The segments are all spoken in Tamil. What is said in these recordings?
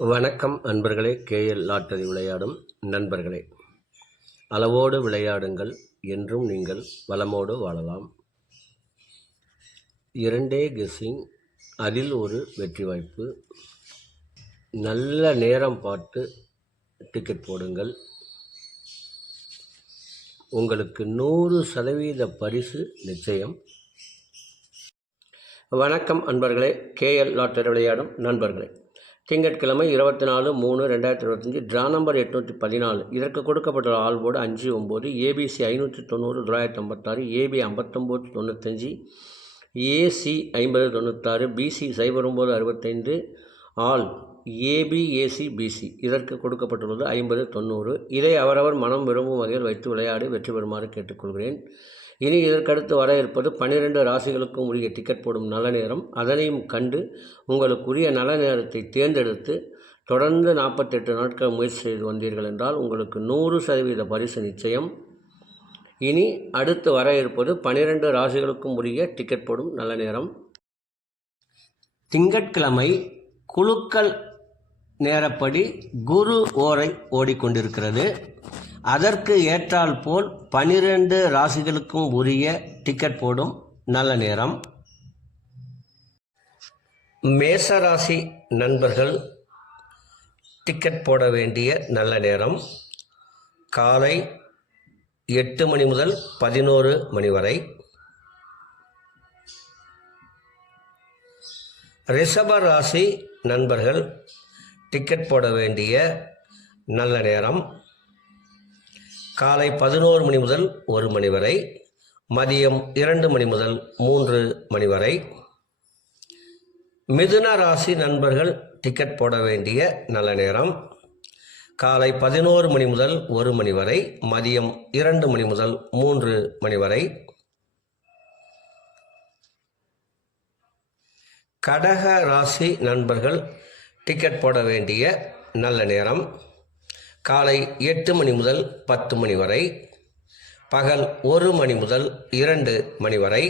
வணக்கம் அன்பர்களே. கேஎல் லாட்டரி விளையாடும் நண்பர்களே, அளவோடு விளையாடுங்கள், என்றும் நீங்கள் வளமோடு வாழலாம். 2 கெஸ்ஸிங், அதில் ஒரு வெற்றி வாய்ப்பு. நல்ல நேரம் பார்த்து டிக்கெட் போடுங்கள். உங்களுக்கு 100% பரிசு நிச்சயம். வணக்கம் அன்பர்களே. கேஎல் லாட்டரி விளையாடும் நண்பர்களே, திங்கட்கிழமை 24/3/2025 ட்ரா நம்பர் 814. இதற்கு கொடுக்கப்பட்ட ஆல்போர்டு 59, ABC 590 956, AB 59 95, AC 50 96, BC 09 65, all AB AC BC. இதற்கு கொடுக்கப்பட்டுள்ளது 50 90. இதை அவரவர் மனம் விரும்பும் வகையில் வைத்து விளையாடி வெற்றி பெறுமாறு கேட்டுக்கொள்கிறேன். இனி இதற்கடுத்து வர இருப்பது 12 ராசிகளுக்கும் உரிய டிக்கெட் போடும் நல்ல நேரம். அதனையும் கண்டு உங்களுக்குரிய நல்ல நேரத்தை தேர்ந்தெடுத்து தொடர்ந்து 48 நாட்கள் முயற்சி செய்து வந்தீர்கள் என்றால் உங்களுக்கு 100% பரிசு நிச்சயம். இனி அடுத்து வர இருப்பது 12 ராசிகளுக்கும் உரிய டிக்கெட் போடும் நல்ல நேரம். திங்கட்கிழமை குலுக்கல் நேரப்படி குரு ஓரை ஓடிக்கொண்டிருக்கிறது. அதற்கு ஏற்றால் போல் 12 ராசிகளுக்கும் உரிய டிக்கெட் போடும் நல்ல நேரம். மேசராசி நண்பர்கள் டிக்கெட் போட வேண்டிய நல்ல நேரம் காலை 8 மணி முதல் 11 மணி வரை. ரிஷப ராசி நண்பர்கள் டிக்கெட் போட வேண்டிய நல்ல நேரம் காலை 11 மணி முதல் 1 மணி வரை, மதியம் 2 மணி முதல் 3 மணி வரை. மிதுன ராசி நண்பர்கள் டிக்கெட் போட வேண்டிய நல்ல நேரம் காலை 11 மணி முதல் 1 மணி வரை, மதியம் 2 மணி முதல் 3 மணி வரை. கடக ராசி நண்பர்கள் டிக்கெட் போட வேண்டிய நல்ல நேரம் காலை 8 மணி முதல் 10 மணி வரை, பகல் 1 மணி முதல் 2 மணி வரை.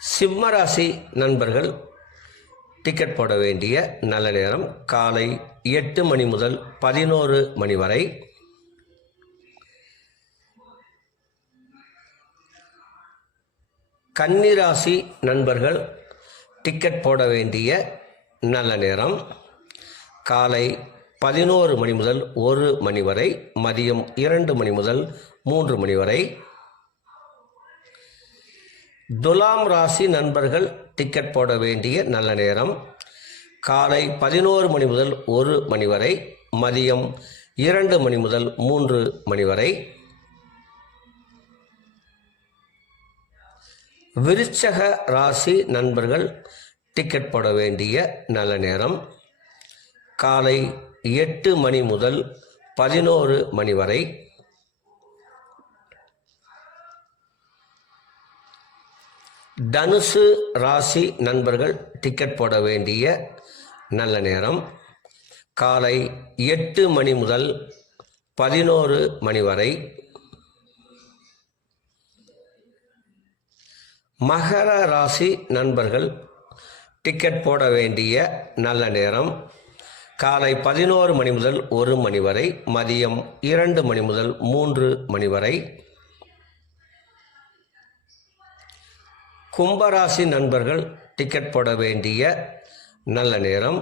சிம்ம ராசி நண்பர்கள் டிக்கெட் போட வேண்டிய நல்ல நேரம் காலை 8 மணி முதல் 11 மணி வரை. கன்னி ராசி நண்பர்கள் டிக்கெட் போட வேண்டிய நல்ல நேரம் காலை 11 மணி முதல் 1 மணி வரை, மதியம் 2 மணி முதல் 3 மணி வரை. துலாம் ராசி நண்பர்கள் டிக்கெட் போட வேண்டிய நல்ல நேரம் காலை 11 மணி முதல் 1 மணி வரை, மதியம் 2 மணி முதல் 3 மணி வரை. விருச்சக ராசி நண்பர்கள் டிக்கெட் போட வேண்டிய நல்ல நேரம் காலை 8 மணி முதல் 11 மணி வரை. தனுசு ராசி நண்பர்கள் டிக்கெட் போட வேண்டிய நல்ல நேரம் காலை 8 மணி முதல் 11 மணி வரை. மகர ராசி நண்பர்கள் டிக்கெட் போட வேண்டிய நல்ல நேரம் காலை 11 மணி முதல் 1 மணி வரை, மதியம் 2 மணி முதல் 3 மணி வரை. கும்பராசி நண்பர்கள் டிக்கெட் போட வேண்டிய நல்ல நேரம்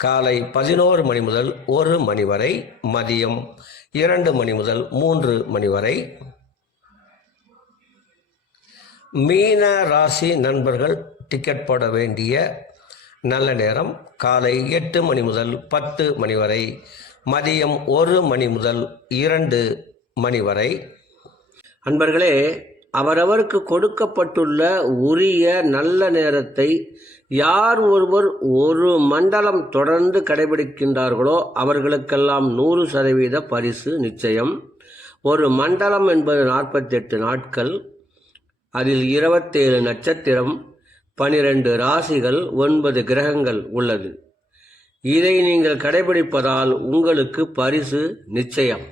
காலை 11 மணி முதல் 1 மணி வரை, மதியம் 2 மணி முதல் 3 மணி வரை. மீன ராசி நண்பர்கள் டிக்கெட் போட வேண்டிய நல்ல நேரம் காலை 8 மணி முதல் 10 மணி வரை, மதியம் 1 மணி முதல் 2 மணி வரை. அன்பர்களே, அவரவருக்கு கொடுக்கப்பட்டுள்ள உரிய நல்ல நேரத்தை யார் ஒருவர் ஒரு மண்டலம் தொடர்ந்து கடைபிடிக்கின்றார்களோ அவர்களுக்கெல்லாம் 100% பரிசு நிச்சயம். ஒரு மண்டலம் என்பது 48 நாட்கள். அதில் 27 நட்சத்திரம், 12 ராசிகள், 9 கிரகங்கள் உள்ளது. இதை நீங்கள் கடைபிடிப்பதால் உங்களுக்கு பரிசு நிச்சயம்.